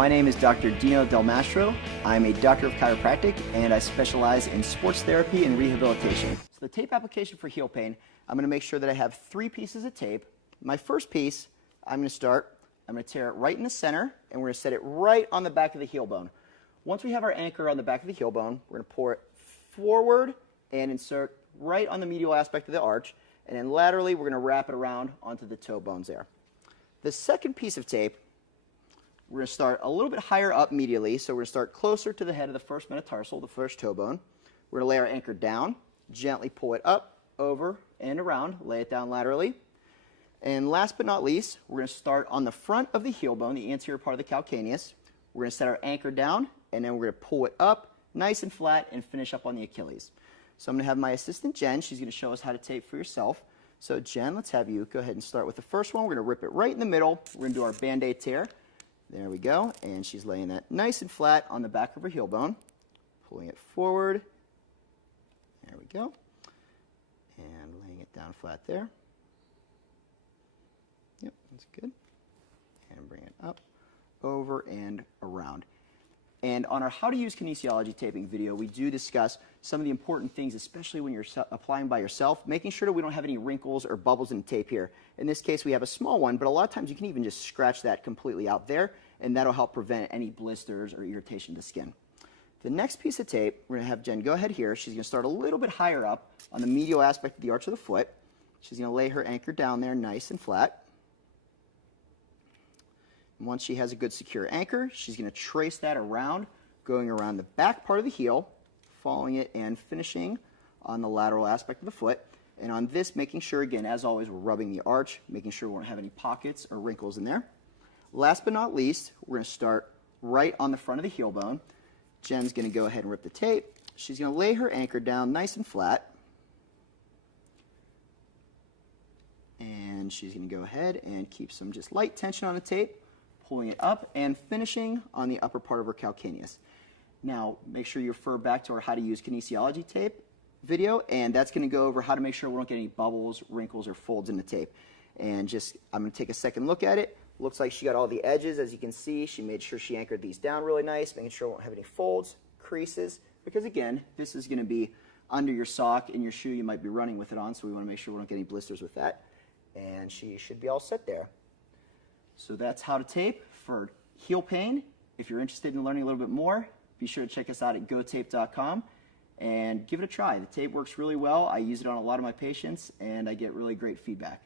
My name is Dr. Dino Del Mastro. I'm a doctor of chiropractic and I specialize in sports therapy and rehabilitation. So the tape application for heel pain, I'm going to make sure that I have 3 pieces of tape. My first piece, I'm going to tear it right in the center and we're going to set it right on the back of the heel bone. Once we have our anchor on the back of the heel bone, we're going to pour it forward and insert right on the medial aspect of the arch, and then laterally we're going to wrap it around onto the toe bones there. The second piece of tape, we're going to start a little bit higher up medially, so we're going to start closer to the head of the first metatarsal, the first toe bone. We're going to lay our anchor down, gently pull it up, over, and around, lay it down laterally. And last but not least, we're going to start on the front of the heel bone, the anterior part of the calcaneus. We're going to set our anchor down, and then we're going to pull it up nice and flat and finish up on the Achilles. So I'm going to have my assistant Jen. She's going to show us how to tape for yourself. So Jen, let's have you go ahead and start with the first one. We're going to rip it right in the middle. We're going to do our Band-Aid tear. There we go. And she's laying that nice and flat on the back of her heel bone. Pulling it forward. There we go. And laying it down flat there. Yep, that's good. And bring it up, over, and around. And on our How to Use Kinesiology taping video, we do discuss some of the important things, especially when you're applying by yourself, making sure that we don't have any wrinkles or bubbles in the tape here. In this case, we have a small one, but a lot of times you can even just scratch that completely out there, and that'll help prevent any blisters or irritation to the skin. The next piece of tape, we're going to have Jen go ahead here. She's going to start a little bit higher up on the medial aspect of the arch of the foot. She's going to lay her anchor down there nice and flat. And once she has a good secure anchor, she's going to trace that around, going around the back part of the heel, following it and finishing on the lateral aspect of the foot. And on this, making sure, again, as always, we're rubbing the arch, making sure we don't have any pockets or wrinkles in there. Last but not least, we're going to start right on the front of the heel bone. Jen's going to go ahead and rip the tape. She's going to lay her anchor down nice and flat. And she's going to go ahead and keep some just light tension on the tape, pulling it up and finishing on the upper part of her calcaneus. Now, make sure you refer back to our How to Use Kinesiology tape video, and that's going to go over how to make sure we don't get any bubbles, wrinkles, or folds in the tape. And just, I'm going to take a second look at it. Looks like she got all the edges, as you can see. She made sure she anchored these down really nice, making sure we won't have any folds, creases, because again, this is going to be under your sock in your shoe you might be running with it on, so we want to make sure we don't get any blisters with that. And she should be all set there. So that's how to tape for heel pain. If you're interested in learning a little bit more, be sure to check us out at gotape.com and give it a try. The tape works really well. I use it on a lot of my patients and I get really great feedback.